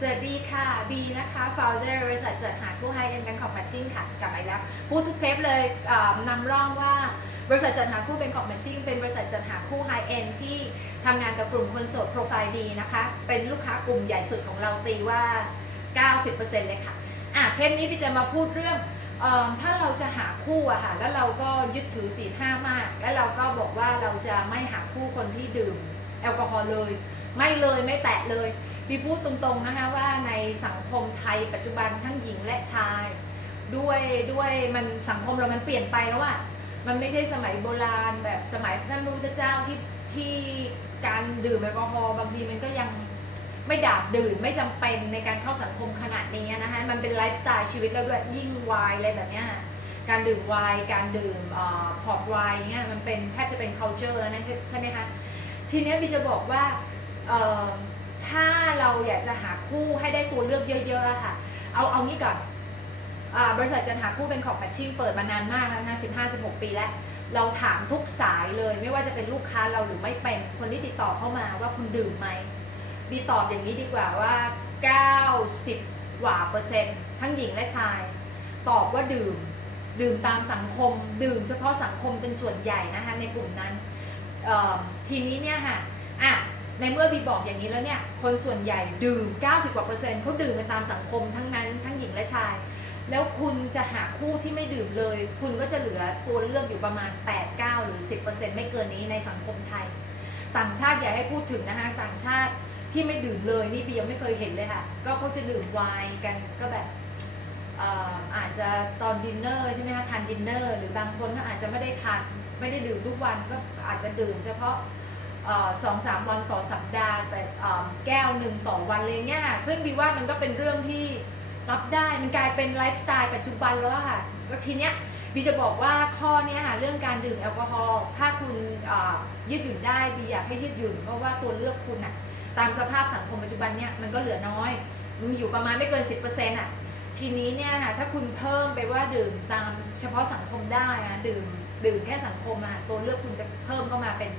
สวัสดีค่ะบีนะคะ founder บริษัทจัดหาคู่ให้กันของ matching ค่ะกลับมาแล้วพูดทุกเทปเลยเอ่อนำร่องว่าบริษัทจัดหาคู่เป็นของ matching เป็นบริษัทจัดหาคู่ high end ที่ทำงานกับกลุ่มคนโสดโปรไฟล์ดีนะคะ เป็นลูกค้ากลุ่มใหญ่สุดของเราตีว่า 90%เลยค่ะอะเทปนี้พี่จะมาพูดเรื่องออถ้าเราจะหาคู่อะค่ะแล้วเราก็ยึดถือศีลห้ามาก แล้วเราก็บอกว่าเราจะไม่หาคู่คนที่ดื่ม แอลกอฮอล์เลย ไม่เลยไม่แตะเลย พี่พูดตรงๆนะคะว่าในสังคมไทยปัจจุบันทั้งหญิงและชาย ด้วยด้วยมันสังคมเรามันเปลี่ยนไปแล้วอะมันไม่ใช่สมัยโบราณแบบสมัยท่านรู้เจ้าที่ที่การดื่มแอลกอฮอล์บางทีมันก็ยังไม่ดาบดื่มไม่จำเป็นในการเข้าสังคมขนาดนี้นะคะมันเป็นไลฟ์สไตล์ชีวิตแล้วด้วยยิ่งไวน์อะไรแบบเนี้ยการดื่มไวน์การดื่มพอร์ตไวน์เนี่ยมันเป็นแทบจะเป็น culture แล้วนะใช่ไหมคะทีเนี้ยพี่จะบอกว่า ถ้าเราอยากจะหาคู่ให้ได้ตัวเลือกเยอะๆอะค่ะ เอาเอางี้ก่อนอบริษัทจันหาคู่เป็นของแมทชิ่งเปิดมานานมากแล้วนะ15 16ปีแล้ว เราถามทุกสายเลย ไม่ว่าจะเป็นลูกค้าเราหรือไม่เป็นคนที่ติดต่อเข้ามาว่าคุณดื่มไหมบีตอบอย่างนี้ดีกว่าว่า 90กว่าเปอร์เซ็นต์ทั้งหญิงและชาย ตอบว่าดื่ม ดื่มตามสังคม ดื่มเฉพาะสังคมเป็นส่วนใหญ่นะคะในกลุ่มนั้นทีนี้เนี่ยค่ะอะ ในเมื่อบีบอกอย่างนี้แล้วเนี่ย คนส่วนใหญ่ดื่ม 90 กว่าเปอร์เซ็นต์เขาดื่มกันตามสังคมทั้งนั้นทั้งหญิงและชาย แล้วคุณจะหาคู่ที่ไม่ดื่มเลย คุณก็จะเหลือตัวเลือกอยู่ประมาณ 8 9 หรือ 10%ไม่เกินนี้ในสังคมไทย ต่างชาติอย่าให้พูดถึงนะคะต่างชาติที่ไม่ดื่มเลยนี่บียังไม่เคยเห็นเลยค่ะ ก็เขาจะดื่มไวน์กันก็แบบอาจจะตอนดินเนอร์ใช่ไหมคะทานดินเนอร์ หรือบางคนก็อาจจะไม่ได้ทานไม่ได้ดื่มทุกวันก็อาจจะดื่มเฉพาะ สองสามวันต่อสัปดาห์ แต่แก้วหนึ่งต่อวันเลยเนี่ยซึ่งบีว่ามันก็เป็นเรื่องที่รับได้มันกลายเป็นไลฟ์สไตล์ปัจจุบันแล้วค่ะก็ทีเนี้ยบีจะบอกว่าข้อเนี้ยค่ะเรื่องการดื่มแอลกอฮอล์ถ้าคุณยืดหยุ่นได้บีอยากให้ยืดหยุ่นเพราะว่าตัวเลือกคุณอะตามสภาพสังคมปัจจุบันเนี่ยมันก็เหลือน้อยมันอยู่ประมาณไม่เกิน 10%อะทีนี้เนี่ยค่ะถ้าคุณเพิ่มไปว่าดื่มตามเฉพาะสังคมได้อะดื่มดื่มแค่สังคมอะตัวเลือกคุณจะเพิ่มเข้ามาเป็น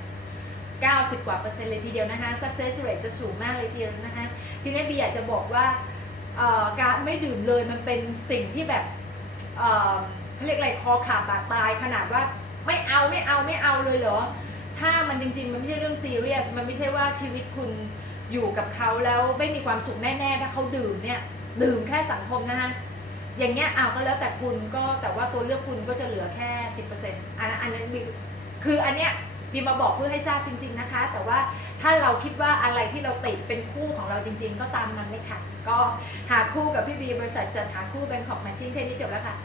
90 กว่าเปอร์เซ็นต์เลยทีเดียวนะคะ success rate จะสูงมากเลยทีเดียวนะคะ ทีนี้บีอยากจะบอกว่าการไม่ดื่มเลยมันเป็นสิ่งที่แบบเขาเรียกอะไรคอขาดบาดตายขนาดว่าไม่เอาไม่เอาไม่เอาเลยเหรอ ถ้ามันจริง ๆ มันไม่ใช่เรื่องซีเรียส มันไม่ใช่ว่าชีวิตคุณอยู่กับเขาแล้วไม่มีความสุขแน่ๆ ถ้าเขาดื่มเนี่ย ดื่มแค่สังคมนะคะอย่างเงี้ยเอาก็แล้วแต่คุณก็แต่ว่าตัวเลือกคุณก็จะเหลือแค่10%อันนั้นอันนั้นบีคืออันเนี้ย บีมาบอกเพื่อให้ทราบจริง ๆนะคะ แต่ว่าถ้าเราคิดว่าอะไรที่เราติดเป็นคู่ของเราจริง ๆ ก็ตามนั้นเลยค่ะ ก็หาคู่กับพี่บีบริษัทจัดหาคู่เป็นของแมชชิ่งเทนนี้จบแล้วค่ะ